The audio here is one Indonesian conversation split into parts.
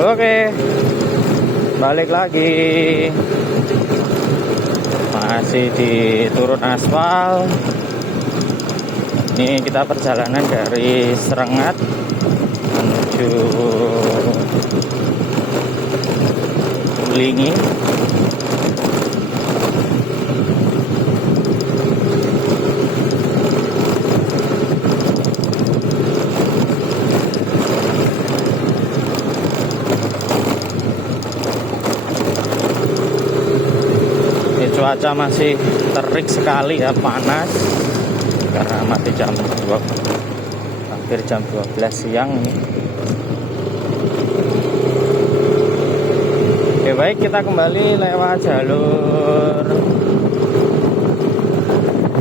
Oke, balik lagi. Masih di turun aspal. Ini kita perjalanan dari Serengat menuju Ulingi. Cuaca masih terik sekali ya, panas karena masih hampir jam 12 siang ini. Oke, baik, kita kembali lewat jalur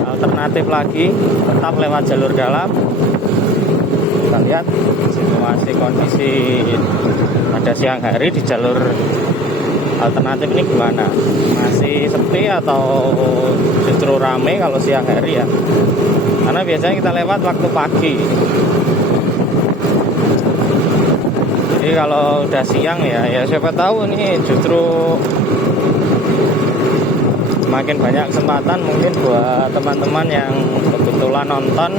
alternatif lagi, tetap lewat jalur dalam. Kita lihat situasi kondisi pada siang hari di jalur alternatif ini gimana? Masih sepi atau justru rame kalau siang hari ya? Karena biasanya kita lewat waktu pagi. Jadi kalau udah siang ya siapa tahu nih justru makin banyak kesempatan mungkin buat teman-teman yang kebetulan nonton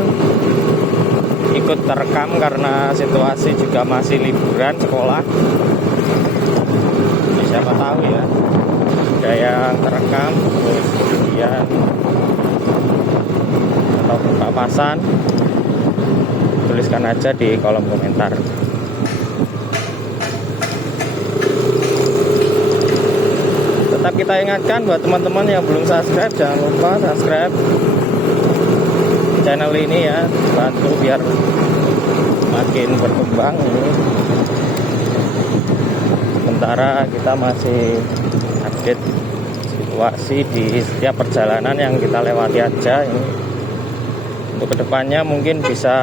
ikut terekam karena situasi juga masih liburan sekolah. Siapa tahu ya, ada yang terekam terus kemudian atau papasan, tuliskan aja di kolom komentar. Tetap kita ingatkan buat teman-teman yang belum subscribe, jangan lupa subscribe channel ini ya, bantu biar makin berkembang ini. Sementara kita masih update situasi di setiap perjalanan yang kita lewati aja ini. Untuk kedepannya mungkin bisa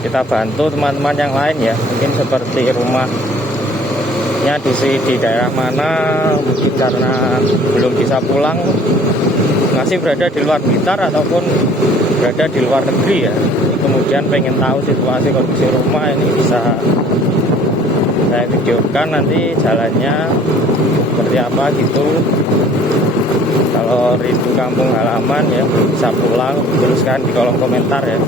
kita bantu teman-teman yang lain ya, mungkin seperti rumahnya di daerah mana, mungkin karena belum bisa pulang, masih berada di luar Blitar ataupun berada di luar negeri ya, kemudian pengen tahu situasi kondisi rumah ini, bisa saya videokan nanti jalannya seperti apa gitu. Kalau rindu kampung halaman ya, belum bisa pulang, tuliskan di kolom komentar ya.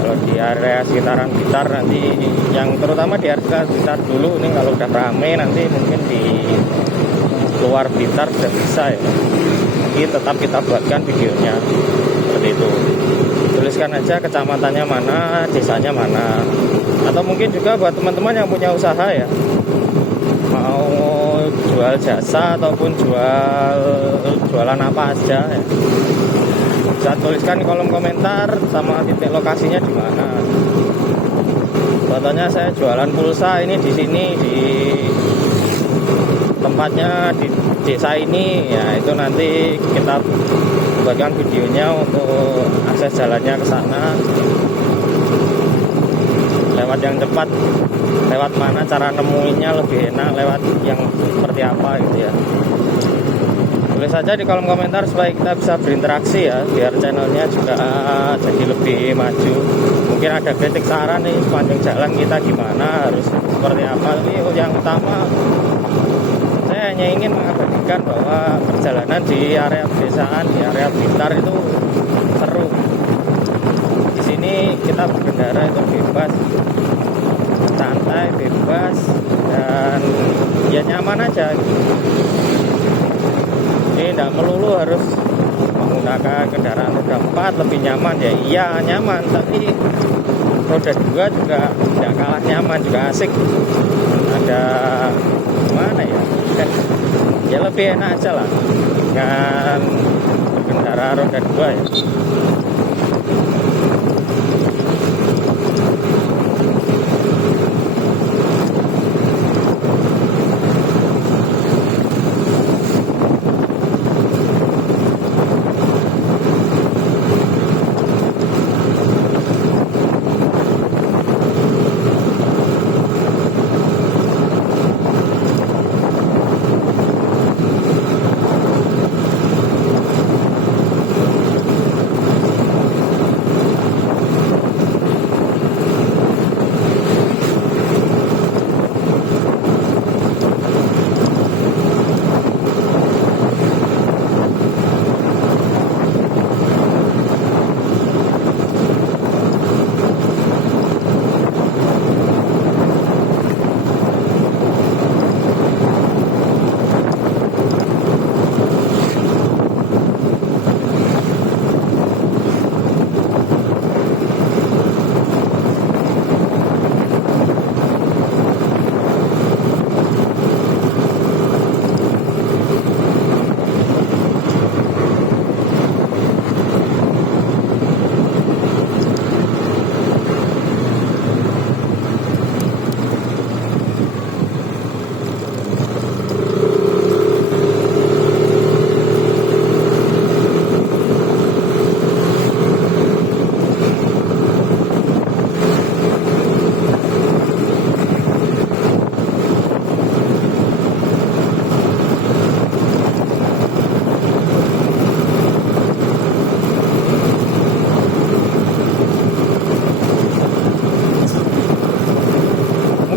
Kalau di area sekitaran Blitar nanti, yang terutama di area Blitar dulu nih, kalau udah rame nanti mungkin di luar Blitar sudah bisa ya. Tapi tetap kita buatkan videonya seperti itu. Tuliskan aja kecamatannya mana, desanya mana. Atau mungkin juga buat teman-teman yang punya usaha ya, mau jual jasa ataupun jualan apa aja ya, bisa tuliskan di kolom komentar sama titik lokasinya di mana. Contohnya saya jualan pulsa ini di sini, di tempatnya di desa ini ya, itu nanti kita buatkan videonya untuk akses jalannya ke sana. Lewat yang cepat, lewat mana, cara nemuinnya lebih enak, lewat yang seperti apa gitu ya. Tulis saja di kolom komentar supaya kita bisa berinteraksi ya, biar channelnya juga jadi lebih maju. Mungkin ada kritik saran nih, sepanjang jalan kita gimana, harus seperti apa. Tapi yang utama saya hanya ingin mengabadikan bahwa perjalanan di area pedesaan, di area Blitar itu seru. Di sini kita berkendara itu bebas, santai, bebas, dan ya nyaman aja. Ini tidak melulu harus menggunakan kendaraan roda 4 lebih nyaman ya. Iya nyaman, tapi roda 2 juga tidak kalah nyaman, juga asik. Ada gimana ya? Ya lebih enak aja lah dengan berkendara roda 2 ya.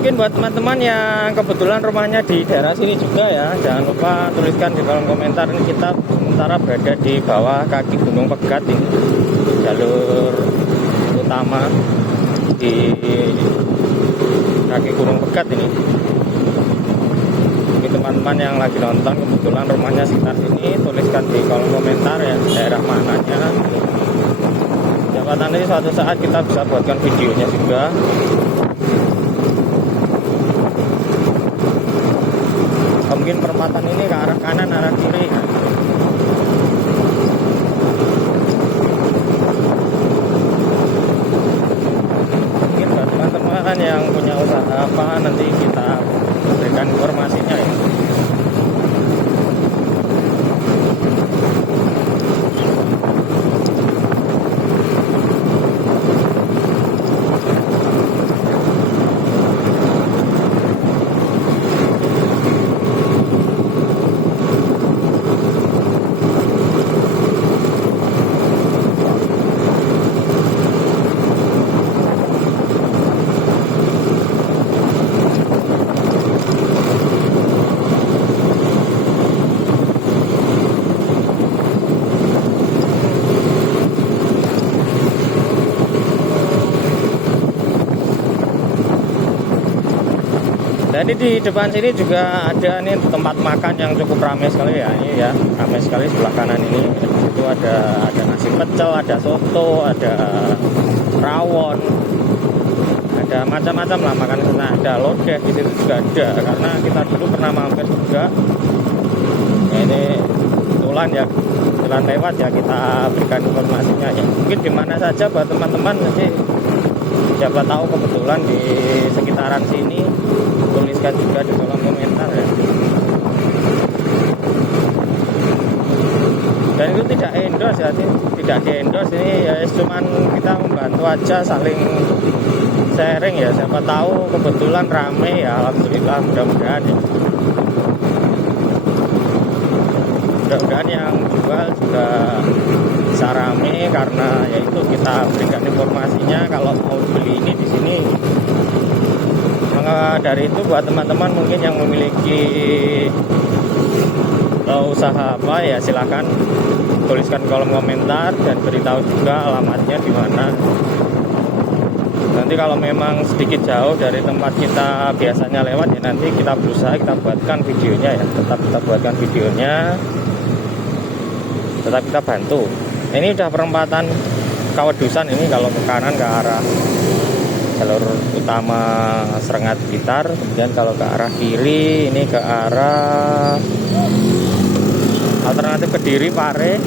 mungkin buat teman-teman yang kebetulan rumahnya di daerah sini juga ya, jangan lupa tuliskan di kolom komentar. Ini kita sementara berada di bawah kaki Gunung Pegat, ini jalur utama di kaki Gunung Pegat ini. Bagi teman-teman yang lagi nonton kebetulan rumahnya sekitar sini, tuliskan di kolom komentar ya daerah mananya. Siapa tahu nanti suatu saat kita bisa buatkan videonya juga. Mungkin perempatan ini ke arah kanan, arah kiri. Mungkin buat teman-teman yang punya usaha apa, nanti kita berikan informasinya ya. Jadi di depan sini juga ada nih tempat makan yang cukup ramai sekali ya, ini ya ramai sekali sebelah kanan ini. Itu ada nasi pecel, ada soto, ada rawon, ada macam-macam lah makan sana. Ada lodeh di situ juga ada, karena kita dulu pernah mampir juga. Ya, ini kebetulan ya jalan lewat ya, kita berikan informasinya ya. Mungkin di mana saja buat teman-teman, nanti siapa tahu kebetulan di sekitaran sini, tuliskan juga di kolom komentar ya. Dan itu tidak endorse ya, tidak di endorse ini ya, cuman kita membantu aja, saling sharing ya. Siapa tahu kebetulan rame ya, alhamdulillah, mudah-mudahan ya. Mudah-mudahan yang jual juga bisa rame, karena yaitu kita berikan informasinya kalau mau beli ini di sini. Maka dari itu buat teman-teman mungkin yang memiliki usaha apa ya, silakan tuliskan kolom komentar dan beritahu juga alamatnya di mana. Nanti kalau memang sedikit jauh dari tempat kita biasanya lewat ya, nanti kita berusaha kita buatkan videonya ya, tetap kita buatkan videonya, tetap kita bantu. Ini udah perempatan Kawedusan ini, kalau ke kanan ke arah jalur utama Serengat Blitar, kemudian kalau ke arah kiri ini ke arah alternatif Kediri Pare,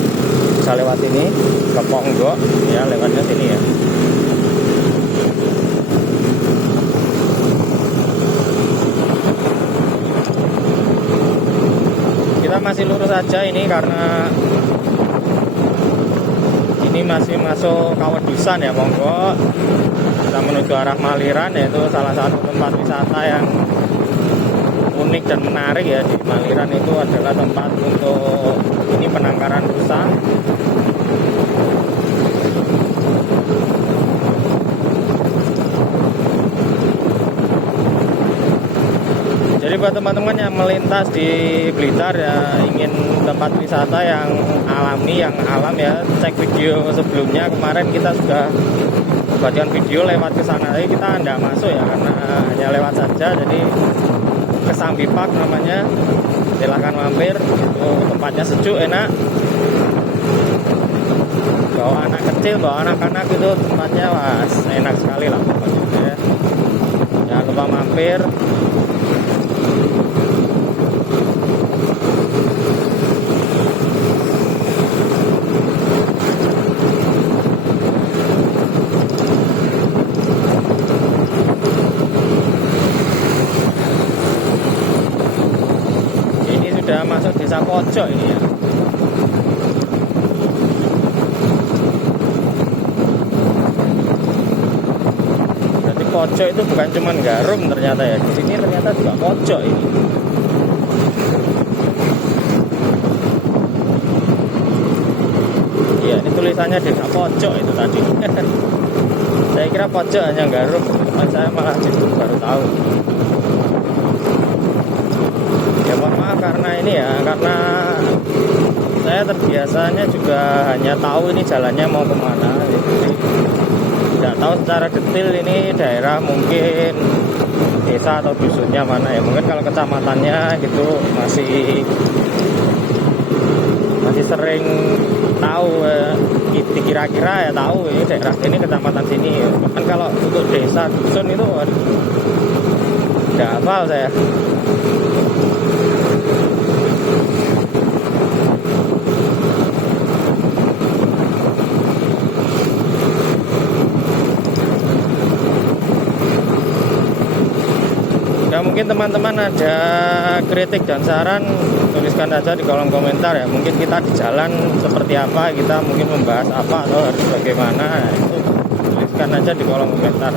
bisa lewat ini ke Ponggok ya, lewatnya sini ya. Kita masih lurus aja ini, karena ini masih masuk Kawedusan ya, Ponggok. Kita menuju arah Maliran, yaitu salah satu tempat wisata yang unik dan menarik ya. Di Maliran itu adalah tempat untuk ini penangkaran rusa. Jadi buat teman-teman yang melintas di Blitar ya, ingin tempat wisata yang alami, yang alam ya, cek video sebelumnya. Kemarin kita sudah buatkan video lewat ke sana, tapi kita tidak masuk ya, karena hanya lewat saja. Jadi Kesambi Park namanya, silahkan mampir. Itu tempatnya sejuk, enak. Bawa anak kecil, bawa anak-anak itu tempatnya wah, enak sekali lah pokoknya. Jangan lupa mampir. Sudah masuk desa Pojok ini ya. Berarti Pojok itu bukan cuma Garum ternyata ya. Di sini ternyata juga Pojok ini. Iya, ini tulisannya desa Pojok itu tadi. Saya kira Pojok hanya Garum, saya malah baru tahu. saya juga hanya tahu ini jalannya mau kemana, jadi tidak tahu secara detail ini daerah mungkin desa atau dusunnya mana ya. Mungkin kalau kecamatannya gitu masih sering tahu kira-kira ya tahu ini daerah ini kecamatan sini. Kan kalau untuk desa dusun itu nggak hafal saya. Ya mungkin teman-teman ada kritik dan saran, tuliskan aja di kolom komentar ya. Mungkin kita di jalan seperti apa, kita mungkin membahas apa atau harus bagaimana, itu tuliskan aja di kolom komentar.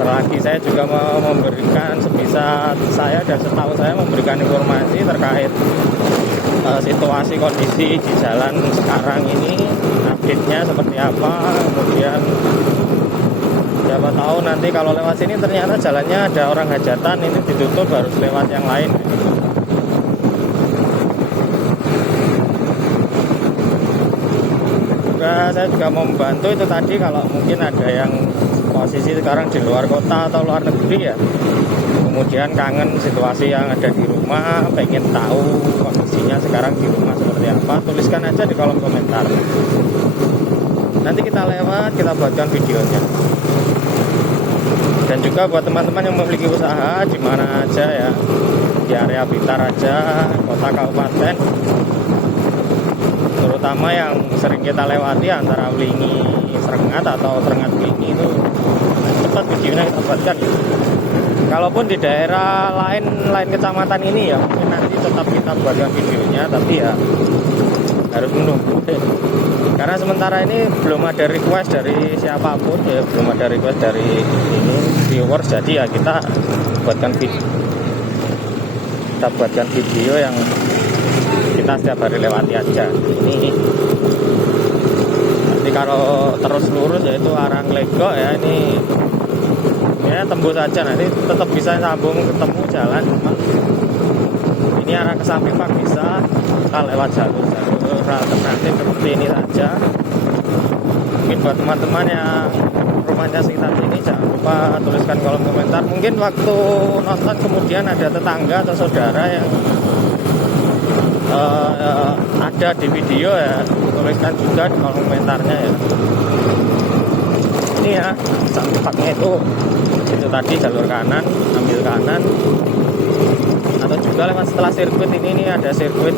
Selagi saya juga mau memberikan sebisa saya dan setahu saya memberikan informasi terkait situasi kondisi di jalan sekarang ini, update-nya seperti apa. Kemudian siapa tahu nanti kalau lewat sini ternyata jalannya ada orang hajatan, ini ditutup harus lewat yang lain. Saya juga mau membantu itu tadi, kalau mungkin ada yang posisi sekarang di luar kota atau luar negeri ya, kemudian kangen situasi yang ada di rumah, pengen tahu kondisinya sekarang di rumah seperti apa, tuliskan aja di kolom komentar. Nanti kita lewat, kita buatkan videonya. Dan juga buat teman-teman yang memiliki usaha di mana aja ya, di area Blitar aja, kota kabupaten, terutama yang sering kita lewati antara Wlingi Srengat atau Srengat Wlingi, itu cepat videonya kita buatkan. Kalaupun di daerah lain kecamatan ini ya mungkin nanti tetap kita buatkan videonya, tapi ya harus menunggu karena sementara ini belum ada request dari siapapun ya, belum ada request dari ini viewers, jadi ya kita buatkan video yang kita setiap hari lewati aja. Ini nanti kalau terus lurus yaitu arah Legok ya, ini ya tembus aja, nanti tetap bisa sambung ketemu jalan, cuman ini arah ke Sampifak bisa kita lewat jalur alternatif seperti ini saja. Mungkin buat teman-teman yang rumahnya sekitar sini jangan lupa tuliskan kolom komentar. Mungkin waktu nonton kemudian ada tetangga atau saudara yang ada di video ya, tuliskan juga di kolom komentarnya ya. Ini ya Sampifaknya itu tadi jalur kanan, ambil kanan, atau juga lewat setelah sirkuit ini ada sirkuit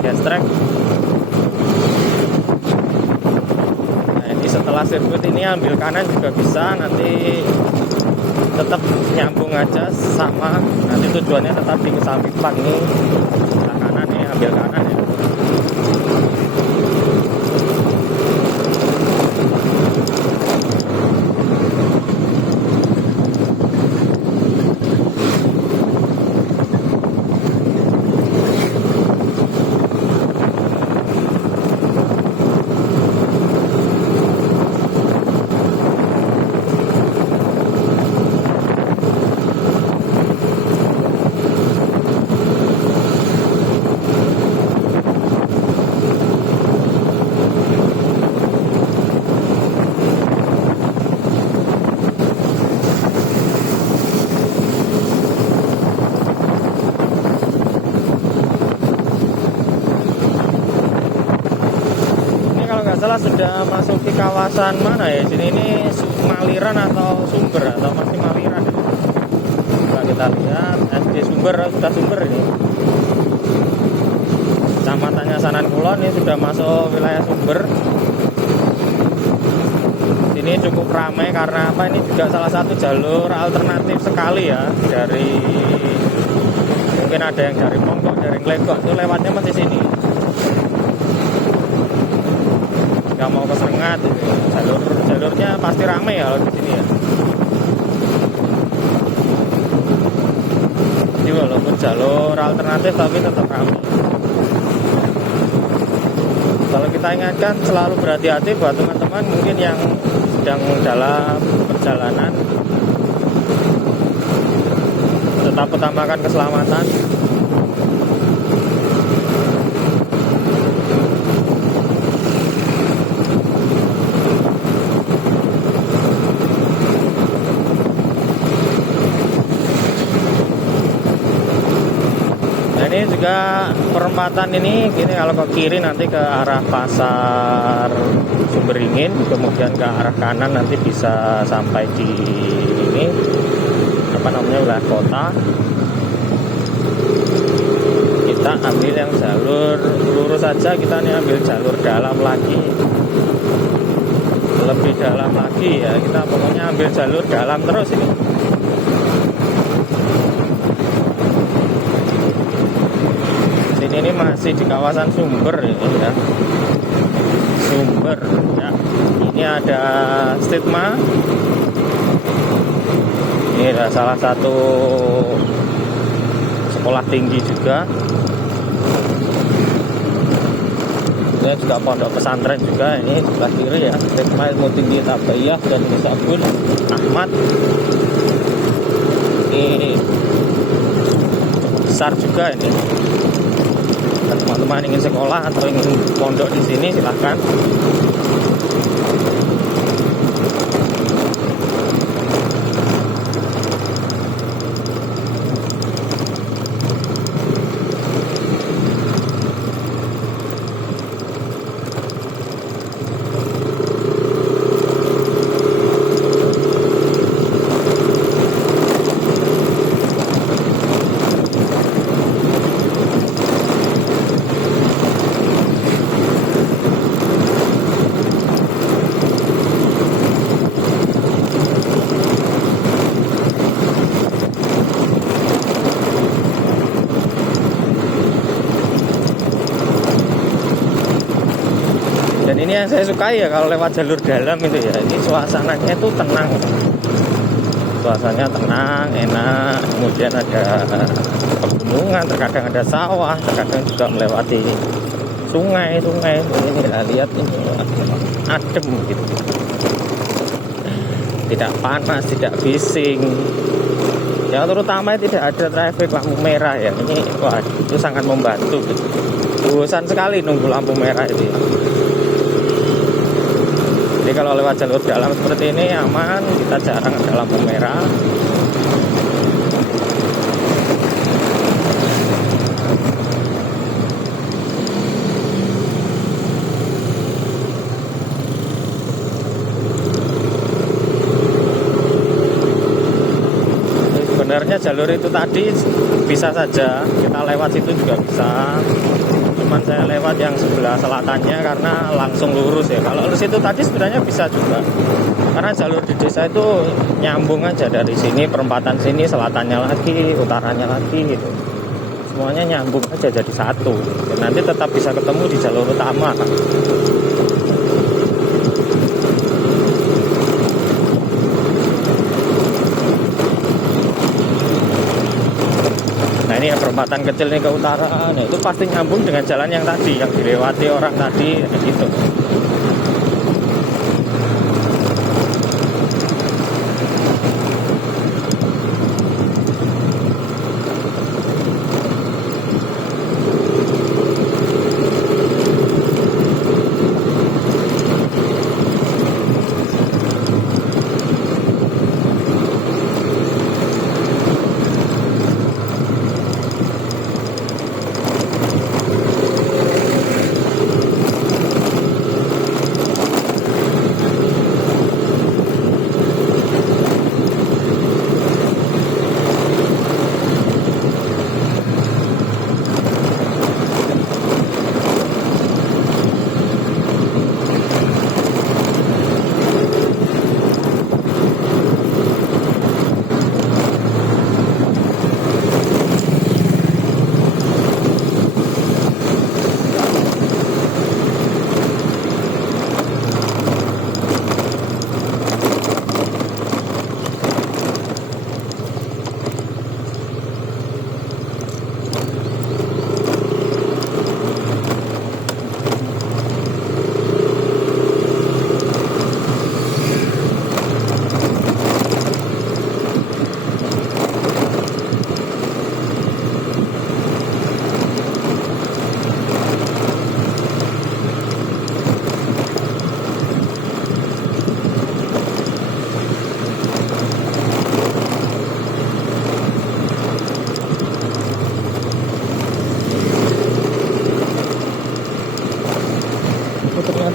gas track. Nah, ini setelah sirkuit ini ambil kanan juga bisa, nanti tetap nyambung aja sama, nanti tujuannya tetap di Sampifak ini, sebelah kanan nih, ambil kanan ya. Setelah sudah masuk di kawasan mana ya, sini ini Maliran atau Sumber atau masih Maliran ya? Coba kita lihat SD Sumber, sudah Sumber ini, kecamatannya Sanan Kulon, ini sudah masuk wilayah Sumber. Ini cukup ramai karena apa, ini juga salah satu jalur alternatif sekali ya, dari mungkin ada yang dari Ponggok, dari Legok itu lewatnya masih sini. Nggak mau ke Srengat, jalurnya pasti ramai ya kalau di sini ya. Jadi walaupun jalur alternatif tapi tetap ramai. Kalau kita ingatkan selalu berhati-hati buat teman-teman mungkin yang sedang dalam perjalanan, tetap utamakan keselamatan. ini juga perempatan ini kalau ke kiri nanti ke arah pasar Sumberingin, kemudian ke arah kanan nanti bisa sampai di ini wilayah kota. Kita ambil yang jalur lurus saja, kita nih ambil jalur dalam lagi, lebih dalam lagi ya, kita pokoknya ambil jalur dalam terus ini. Ini masih di kawasan Sumber ini ya, Sumber ya. Ini ada stigma, ini ada salah satu sekolah tinggi juga, ini juga pondok pesantren juga, ini sebelah kiri ya, stigma Ilmu Tinggi Tabaiyah dan Musabun Ahmad. Ini besar juga ini. Teman-teman ingin sekolah atau ingin pondok di sini silahkan. Dan ini yang saya sukai ya kalau lewat jalur dalam itu ya, ini suasananya itu tenang, suasananya tenang, enak. Kemudian ada pegunungan, terkadang ada sawah, terkadang juga melewati sungai. Ini lihat ini adem gitu, tidak panas, tidak bising. Yang terutama tidak ada traffic lampu merah ya, ini wah itu sangat membantu gitu. Bosan sekali nunggu lampu merah itu ya. Jadi kalau lewat jalur dalam seperti ini aman, kita jarang ada lampu merah. Sebenarnya jalur itu tadi bisa saja kita lewat situ juga bisa, cuman saya lewat yang sebelah selatannya karena langsung lurus ya. Kalau lurus itu tadi sebenarnya bisa juga, karena jalur di desa itu nyambung aja dari sini, perempatan sini, selatannya lagi, utaranya lagi gitu, semuanya nyambung aja jadi satu. Dan nanti tetap bisa ketemu di jalur utama. Nah ini ya perempatan kecil nih ke utara, nah itu pasti nyambung dengan jalan yang tadi, yang dilewati orang tadi gitu.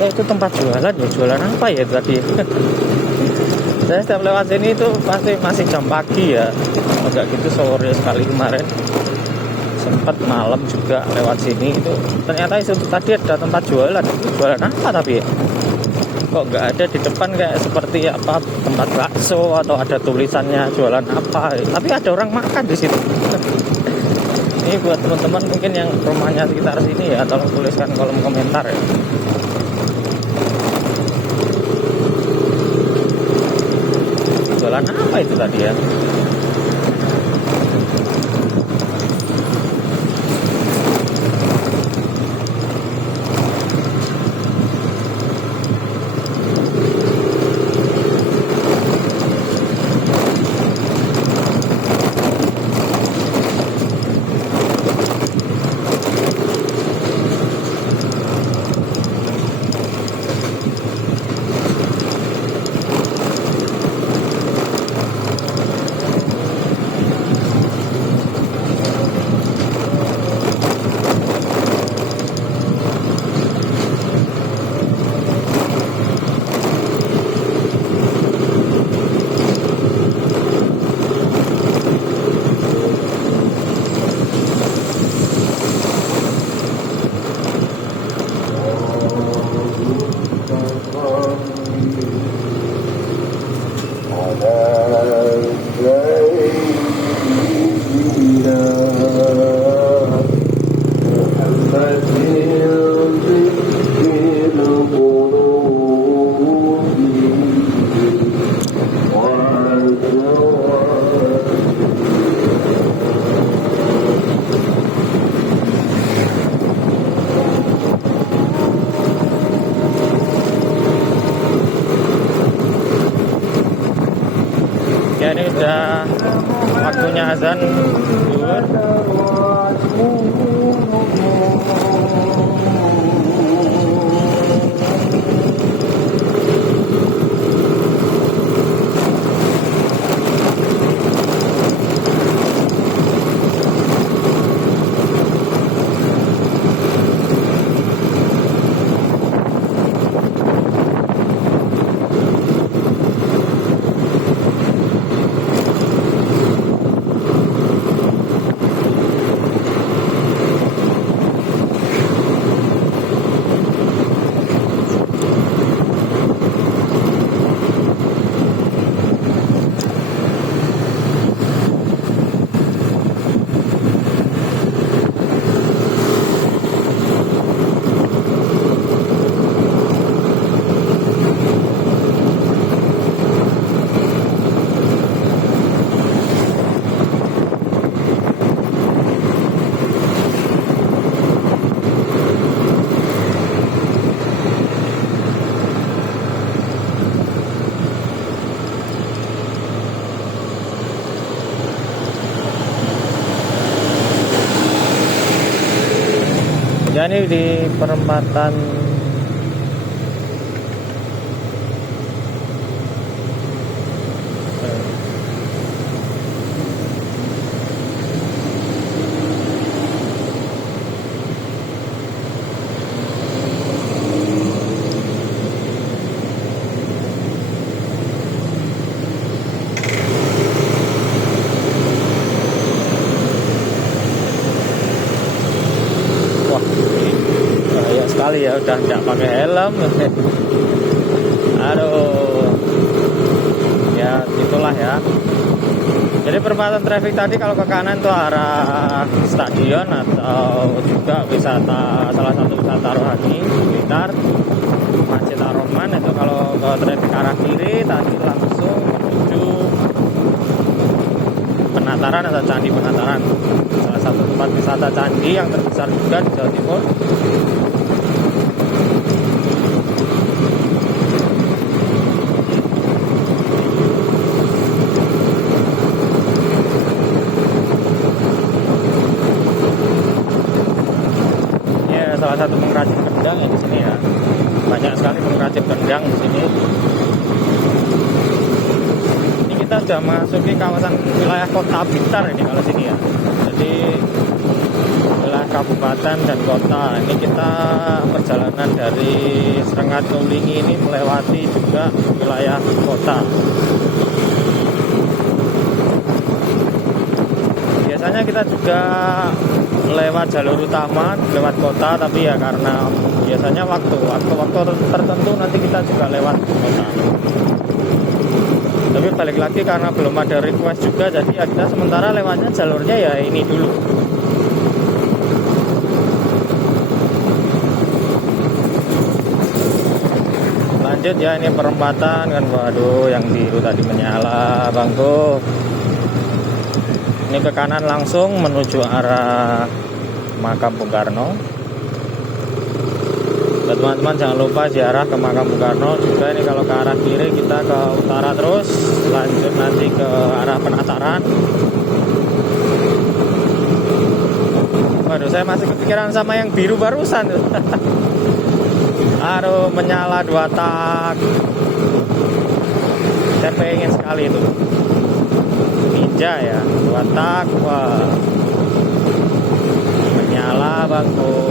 kira itu tempat jualan, ya jualan apa ya tadi. Saya setiap lewat sini itu pasti masih jam pagi ya, agak gitu sore sekali kemarin. Sempat malam juga lewat sini itu ternyata itu tadi ada tempat jualan apa tapi ya kok nggak ada di depan kayak seperti apa tempat bakso atau ada tulisannya jualan apa, tapi ada orang makan di situ. Ini buat teman-teman mungkin yang rumahnya sekitar sini ya, tolong tuliskan kolom komentar ya. Jualan apa itu tadi ya? Ya ini udah waktunya azan zuhur. Ya ini di perempatan sekali ya, udah nggak pakai helm. Aduh, ya itulah ya. Jadi perempatan traffic tadi kalau ke kanan tuh arah stadion atau juga wisata, salah satu wisata rohani Blitar, Masjid Ar-Rahman. Itu kalau ke traffic arah kiri tadi langsung menuju Penataran atau Candi Penataran, salah satu tempat wisata candi yang terbesar juga di Jawa Timur. Salah satu pengrajin kendang ya di sini ya, banyak sekali pengrajin kendang di sini. Ini kita sudah masuki kawasan wilayah kota Blitar ini kalau sini ya. Jadi wilayah wilayah kabupaten dan kota. Ini kita perjalanan dari Srengat ke Ulingi ini melewati juga wilayah kota. Biasanya kita juga lewat jalur utama, lewat kota, tapi ya karena biasanya waktu tertentu nanti kita juga lewat kota. Tapi balik lagi karena belum ada request juga, jadi ya kita sementara lewatnya jalurnya ya ini dulu. Lanjut ya, ini perempatan kan, waduh yang biru tadi menyala bangku. Ini ke kanan langsung menuju arah makam Bung Karno. Teman-teman jangan lupa ziarah ke makam Bung Karno juga. Ini kalau ke arah kiri kita ke utara terus, lanjut nanti ke arah Penataran. Waduh, saya masih kepikiran sama yang biru barusan. Aduh, menyala 2 tak. Saya pengen sekali itu. Ninja ya, 2 tak. Wah, menyala bangku.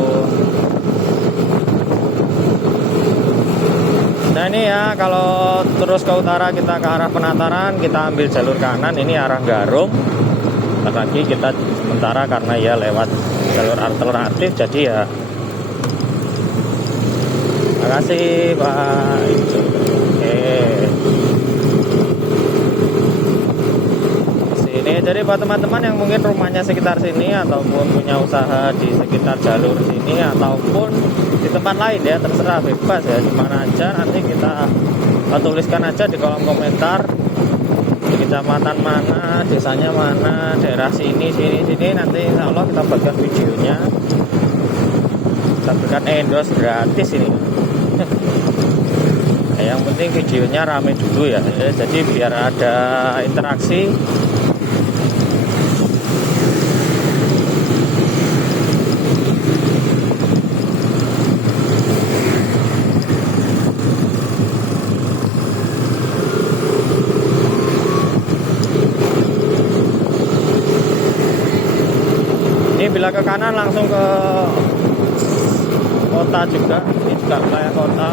Nah ini ya, kalau terus ke utara kita ke arah Penataran, kita ambil jalur kanan, ini arah Garung. Lagi kita sementara karena ya lewat jalur alternatif, jadi ya makasih Pak. Oke. Sini, jadi buat teman-teman yang mungkin rumahnya sekitar sini ataupun punya usaha di sekitar jalur sini ataupun di tempat lain ya, terserah bebas ya, di mana aja nanti kita tuliskan aja di kolom komentar di kecamatan mana, desanya mana, daerah sini, nanti insya Allah kita buatkan videonya, kita berikan endorse gratis ini. Yang penting videonya rame dulu ya, jadi biar ada interaksi. Ini bila ke kanan langsung ke kota juga, ini juga wilayah kota.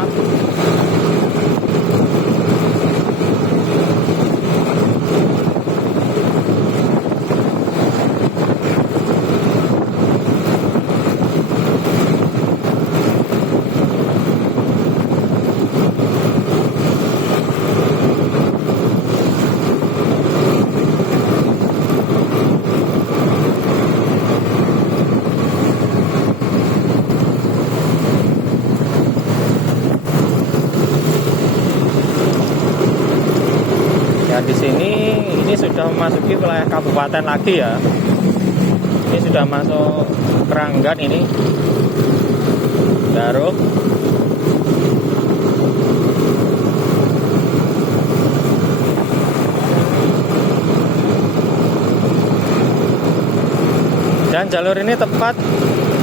Di sini ini sudah memasuki wilayah kabupaten lagi ya. Ini sudah masuk Keranggan ini, Garut. Dan jalur ini tepat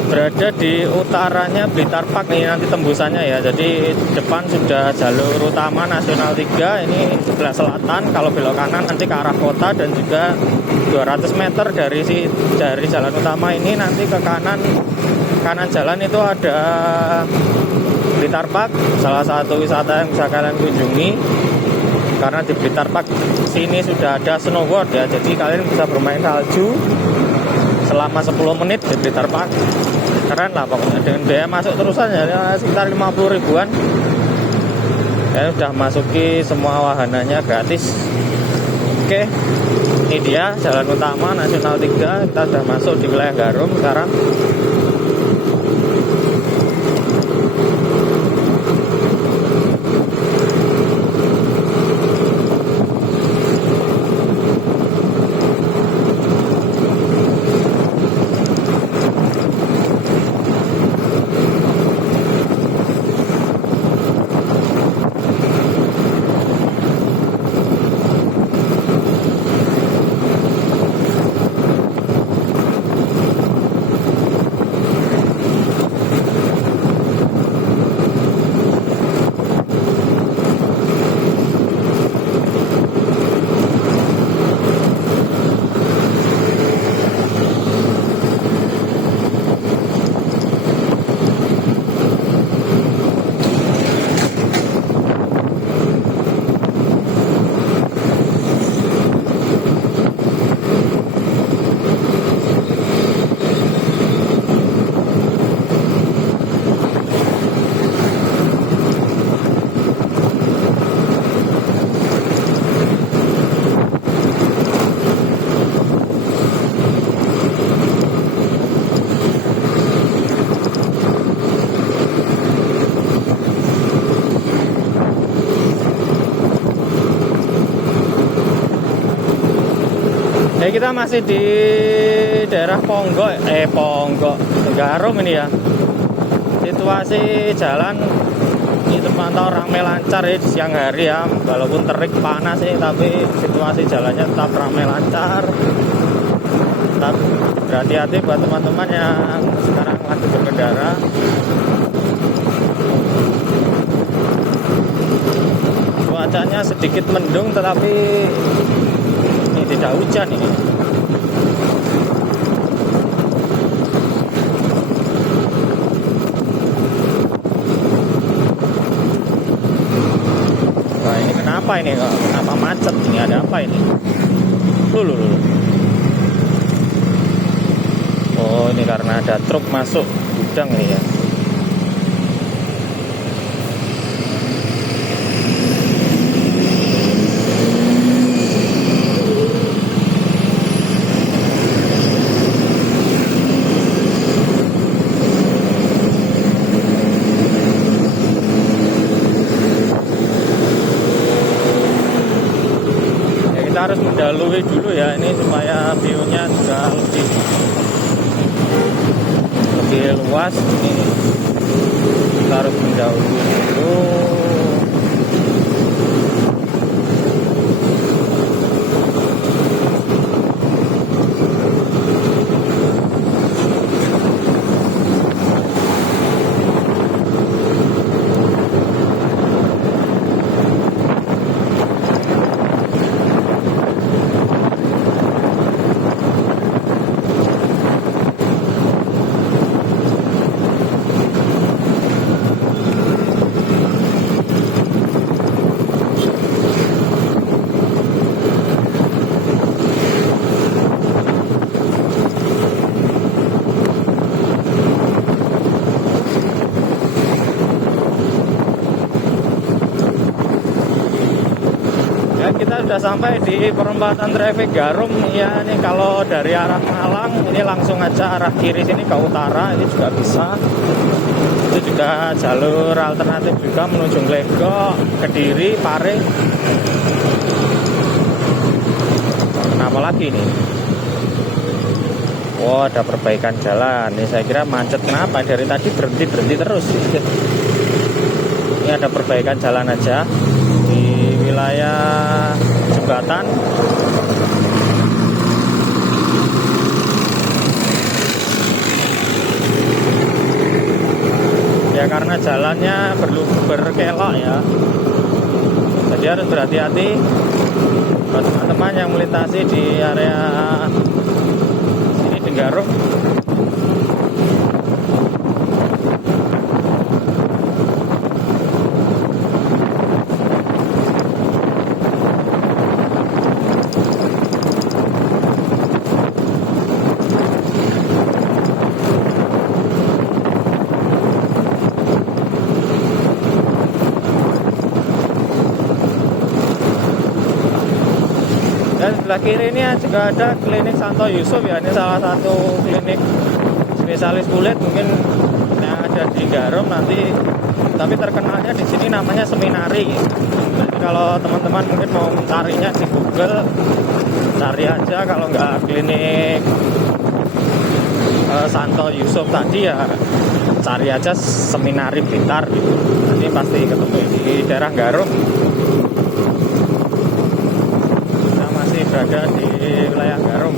berada di utaranya Blitar Park nih, nanti tembusannya ya. Jadi depan sudah jalur utama Nasional 3, ini sebelah selatan. Kalau belok kanan nanti ke arah kota, dan juga 200 meter dari jalan utama ini nanti ke kanan jalan itu ada Blitar Park, salah satu wisata yang bisa kalian kunjungi. Karena di Blitar Park sini sudah ada snowboard ya, jadi kalian bisa bermain salju selama 10 menit di Blitar Park. Keren lah pokoknya, dengan biaya masuk terusan ya sekitar 50 ribuan ya, udah masuki semua wahananya gratis. Oke, ini dia jalan utama Nasional 3, kita udah masuk di wilayah Garut sekarang. Ya kita masih di daerah Ponggok, Garum ini ya. Situasi jalan ini terpantau ramai lancar ya di siang hari ya, walaupun terik panas sih, tapi situasi jalannya tetap ramai lancar. Tetap berhati-hati buat teman-teman yang sekarang lagi berkendara. Cuacanya sedikit mendung, tetapi ini tidak hujan ini. Wah, ini kenapa ini kok? Kenapa macet ini? Ada apa ini? Loh. Oh, ini karena ada truk masuk gudang ini ya. Kita harus mendahului dulu ya ini supaya view-nya juga lebih luas. Ini kita harus mendahului dulu. Kita sudah sampai di perempatan traffic Garum ya. Ini kalau dari arah Malang ini langsung aja arah kiri sini ke utara, ini juga bisa. Itu juga jalur alternatif juga menuju Glegok, Kediri, Pare. Kenapa lagi ini? Wow, ada perbaikan jalan. Ini saya kira macet, kenapa dari tadi berhenti terus. Ini ada perbaikan jalan aja di wilayah jembatan. Ya karena jalannya berkelok ya, jadi harus berhati-hati teman-teman yang melintasi di area sini di Garum. Dan sebelah kiri ini juga ada klinik Santo Yusuf ya. Ini salah satu klinik spesialis kulit mungkin yang ada di Garum nanti. Tapi terkenalnya di sini namanya Seminari. Jadi kalau teman-teman mungkin mau mencarinya di Google, cari aja. Kalau nggak klinik Santo Yusuf tadi ya cari aja Seminari Blitar gitu. Nanti pasti ketemu di daerah Garum. Berada di wilayah Garum.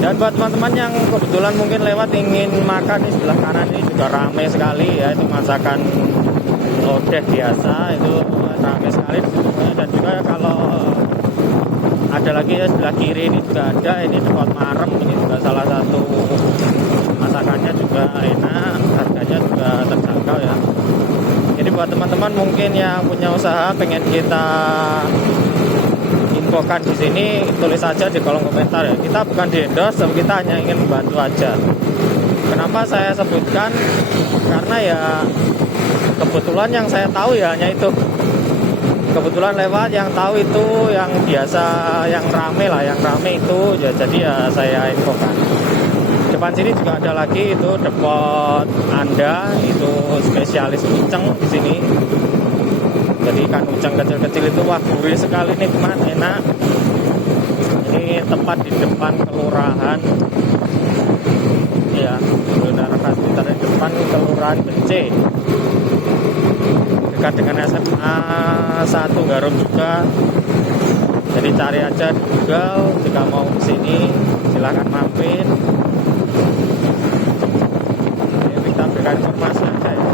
Dan buat teman-teman yang kebetulan mungkin lewat ingin makan di sebelah kanan ini juga ramai sekali ya. Itu masakan lodeh biasa, itu ramai sekali. Dan juga kalau ada lagi ya sebelah kiri ini juga ada, ini tempat marem, ini juga salah satu masakannya juga teman-teman mungkin yang punya usaha pengen kita infokan di sini, tulis aja di kolom komentar ya. Kita bukan di endorse, kita hanya ingin membantu aja. Kenapa saya sebutkan? Karena ya kebetulan yang saya tahu ya hanya itu. Kebetulan lewat yang tahu itu yang biasa, yang rame lah, yang rame itu ya, jadi ya saya infokan. Depan sini juga ada lagi itu depot Anda, itu spesialis uceng di sini. Jadi ikan uceng kecil-kecil itu wah gurih sekali, nikmat, enak. Ini tepat di depan kelurahan ya, Bundaran Hospital di depan kelurahan Bence, dekat dengan SMA 1 Garum juga. Jadi cari aja di Google jika mau kesini, silahkan mampir. Ini kita berikan informasi aja ya.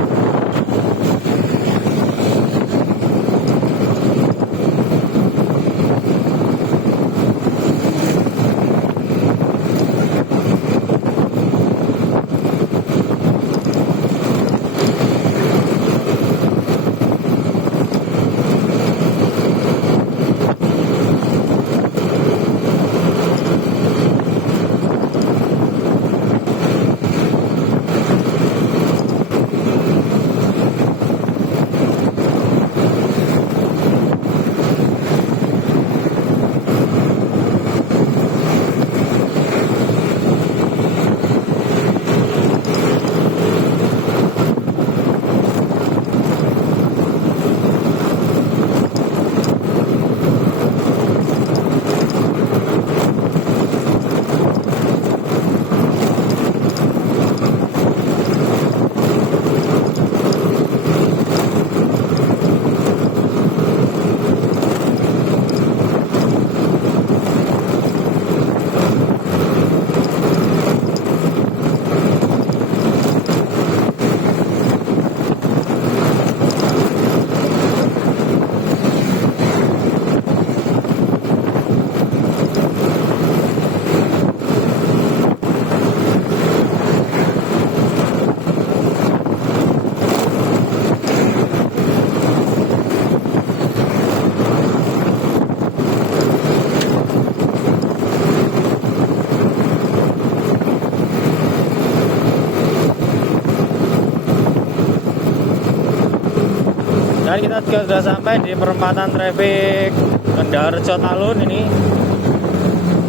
Dan kita juga sudah sampai di perempatan trafik Kendal-Rejo Talun ini.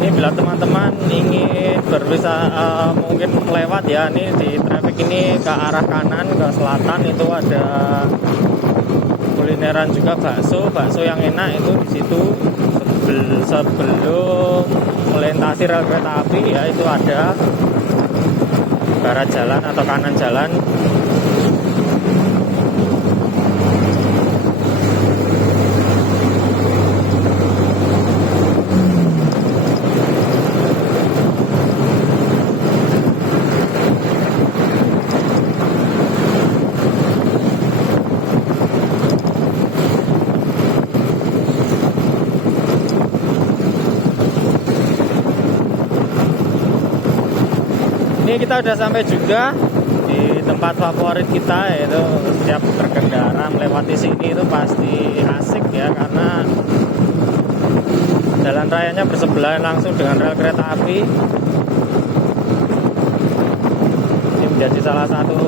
Ini bila teman-teman ingin berwisata mungkin melewat ya, ini di trafik ini ke arah kanan ke selatan itu ada kulineran juga, bakso yang enak itu di situ. Sebelum melintasi rel kereta api ya, itu ada barat jalan atau kanan jalan. Ini kita udah sampai juga di tempat favorit kita, yaitu setiap berkendara melewati sini itu pasti asik ya, karena jalan rayanya bersebelahan langsung dengan rel kereta api. Ini menjadi salah satu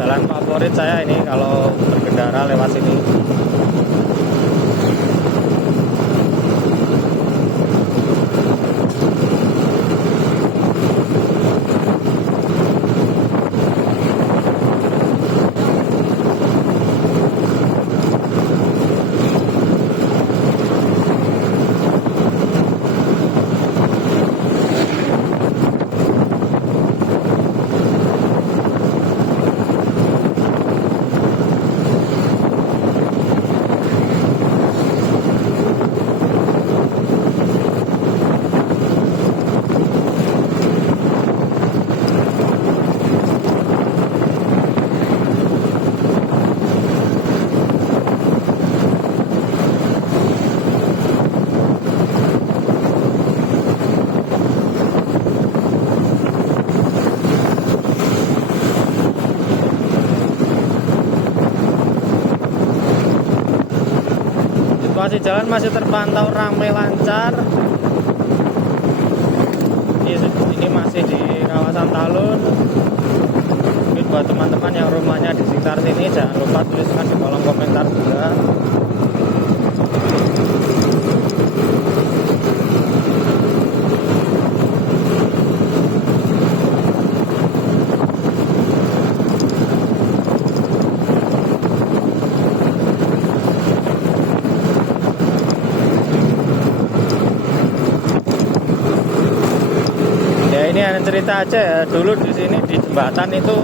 jalan favorit saya ini kalau berkendara lewat sini. situasi jalan masih terpantau ramai lancar. Ini masih di kawasan Talun. Mungkin buat teman-teman yang rumahnya di sekitar sini, jangan lupa tuliskan di kolom komentar juga. Ini ada cerita aja ya, dulu di sini di jembatan itu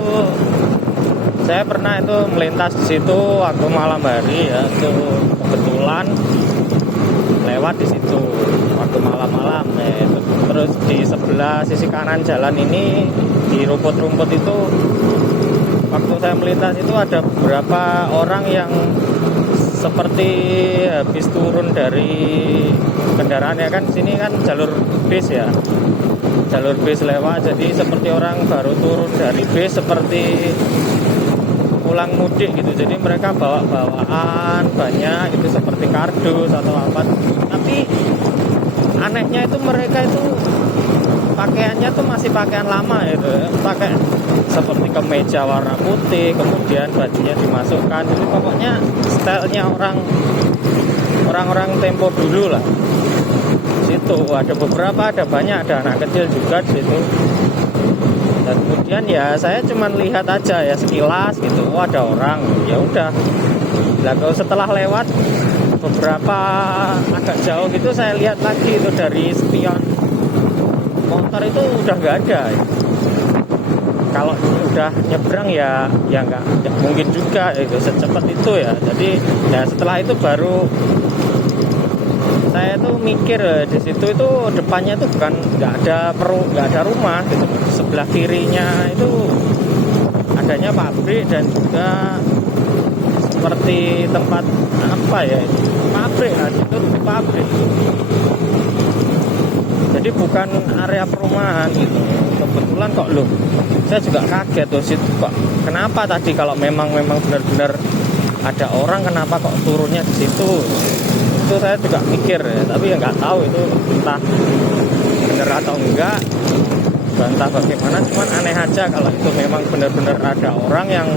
saya pernah itu melintas di situ waktu malam hari ya, itu kebetulan lewat di situ waktu malam-malam ya. Terus di sebelah sisi kanan jalan ini di rumput-rumput itu waktu saya melintas itu ada beberapa orang yang seperti habis turun dari kendaraan ya kan, sini kan jalur bis ya. Jalur bis lewat, jadi seperti orang baru turun dari bis, seperti pulang mudik gitu. Jadi mereka bawa bawaan banyak gitu, seperti kardus atau apa. Tapi anehnya itu mereka itu pakaiannya tuh masih pakaian lama gitu, pakai seperti kemeja warna putih, kemudian bajunya dimasukkan. Jadi pokoknya stylenya orang-orang tempo dulu lah. Situ ada beberapa, ada banyak, ada anak kecil juga di situ. Dan kemudian ya saya cuma lihat aja ya sekilas gitu, oh ada orang, ya udah. Nah kalau setelah lewat beberapa agak jauh gitu saya lihat lagi itu dari spion motor itu udah nggak ada. Kalau udah nyebrang ya nggak mungkin juga itu secepat itu ya. Jadi ya setelah itu baru saya tuh mikir di situ itu depannya tuh bukan nggak ada rumah gitu. Sebelah kirinya itu adanya pabrik dan juga seperti tempat apa ya, pabrik lah, itu pabrik. Jadi bukan area perumahan gitu. Kebetulan kok loh, saya juga kaget tuh situ kok. Kenapa tadi kalau memang benar-benar ada orang, kenapa kok turunnya di situ? Itu saya juga mikir ya, tapi ya nggak tahu itu entah benar atau enggak, entah bagaimana. Cuman aneh aja kalau itu memang benar-benar ada orang yang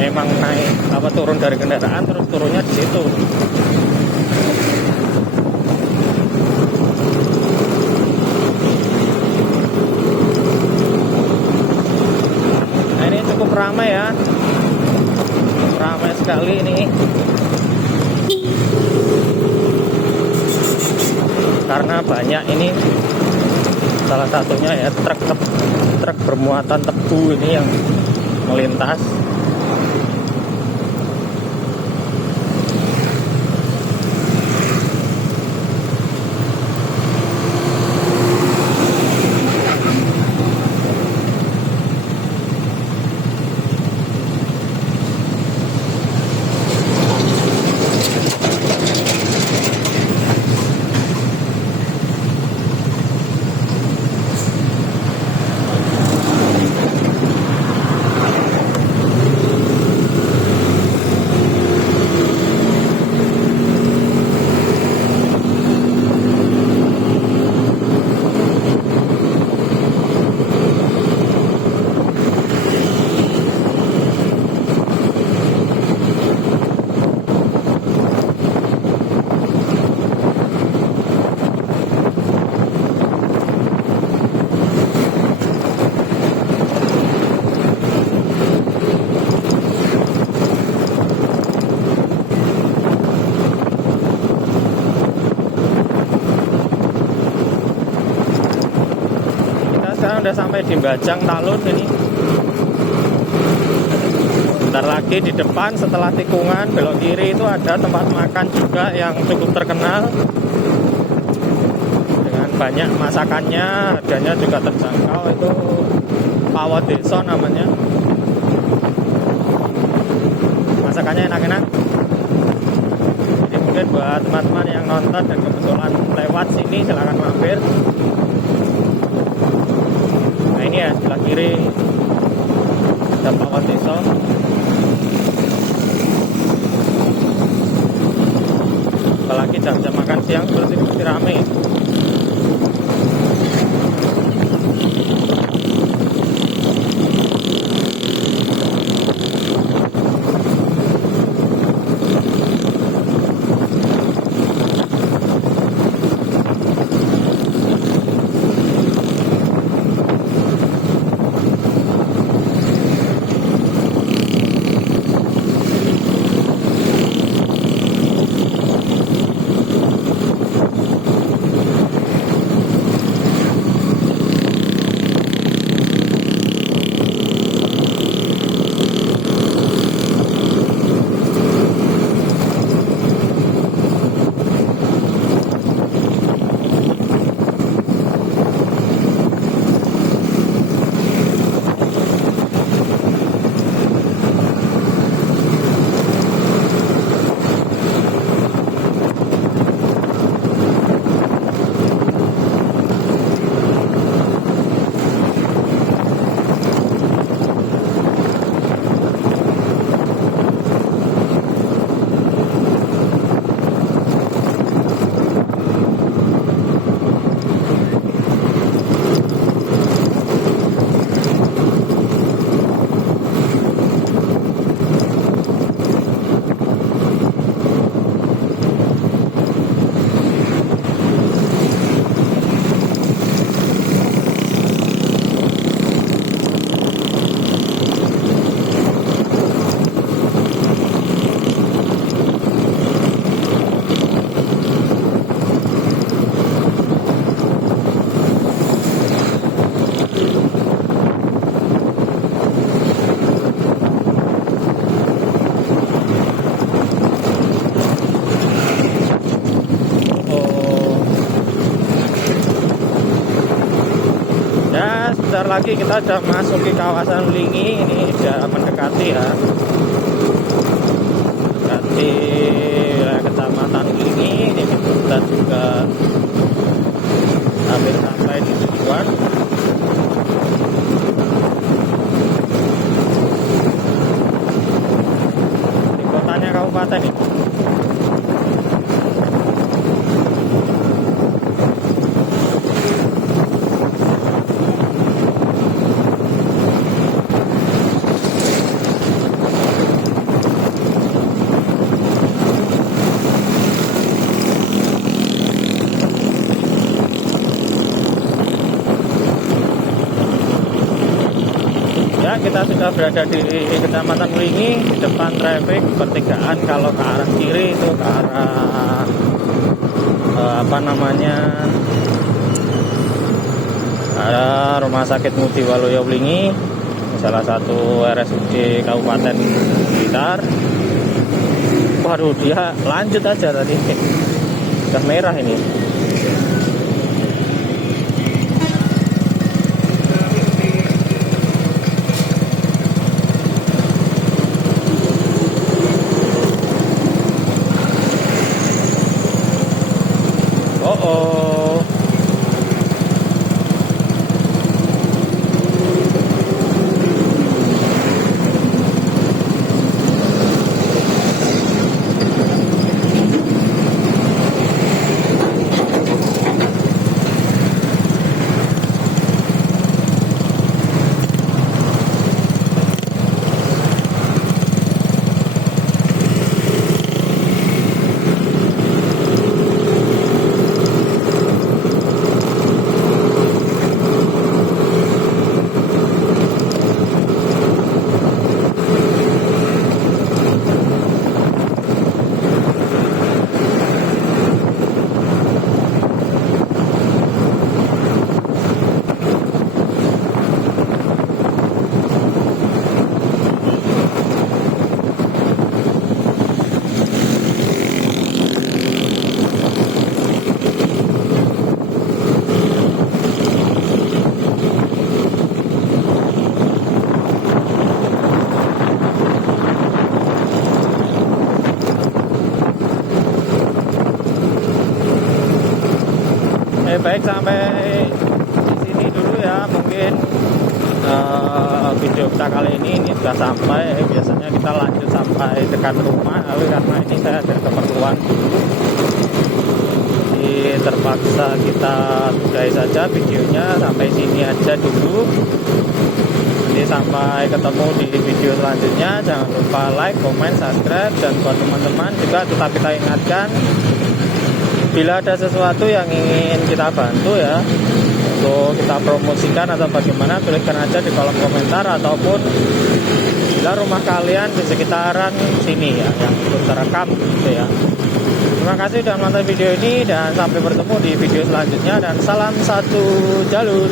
memang naik turun dari kendaraan terus turunnya di situ. Nah ini cukup ramai ya, ramai sekali ini. Karena banyak ini, salah satunya ya truk bermuatan tebu ini yang melintas. Sekarang udah sampai di Bajang Talun ini. Bentar lagi di depan setelah tikungan belok kiri itu ada tempat makan juga yang cukup terkenal dengan banyak masakannya, harganya juga terjangkau. Itu Pawon Deso namanya. Masakannya enak-enak. Jadi mungkin buat teman-teman yang nonton dan kebetulan lewat sini silahkan mampir. Nah ini ya sebelah kiri ada Pawon Deso. apalagi jam-jam makan siang seperti ini rame. Sebentar lagi kita sudah masuk ke kawasan Wlingi. Ini sudah mendekati ya, mendekati kecamatan Wlingi. Ini kita juga hampir sampai di tujuan. Di kotanya kabupaten ini. Kita sudah berada di Kecamatan Wlingi, di depan traffic pertigaan. Kalau ke arah kiri itu ke arah arah Rumah Sakit Muti Waluyo Wlingi, salah satu RSUD Kabupaten Blitar. Waduh, dia lanjut aja tadi, udah merah ini. Baik, sampai di sini dulu ya mungkin video kita kali ini sudah sampai. Biasanya kita lanjut sampai dekat rumah, tapi karena ini saya ada keperluan dulu. terpaksa kita sudahi saja videonya sampai sini aja dulu. Jadi sampai ketemu di video selanjutnya. Jangan lupa like, comment, subscribe, dan buat teman-teman juga tetap kita ingatkan, bila ada sesuatu yang ingin kita bantu ya untuk kita promosikan atau bagaimana, tuliskan aja di kolom komentar, ataupun bila rumah kalian di sekitaran sini ya yang belum terekam gitu ya. Terima kasih sudah menonton video ini, dan sampai bertemu di video selanjutnya, dan salam satu jalur.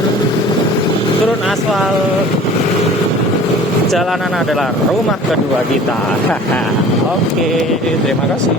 Turun aspal, jalanan adalah rumah kedua kita. Oke, terima kasih.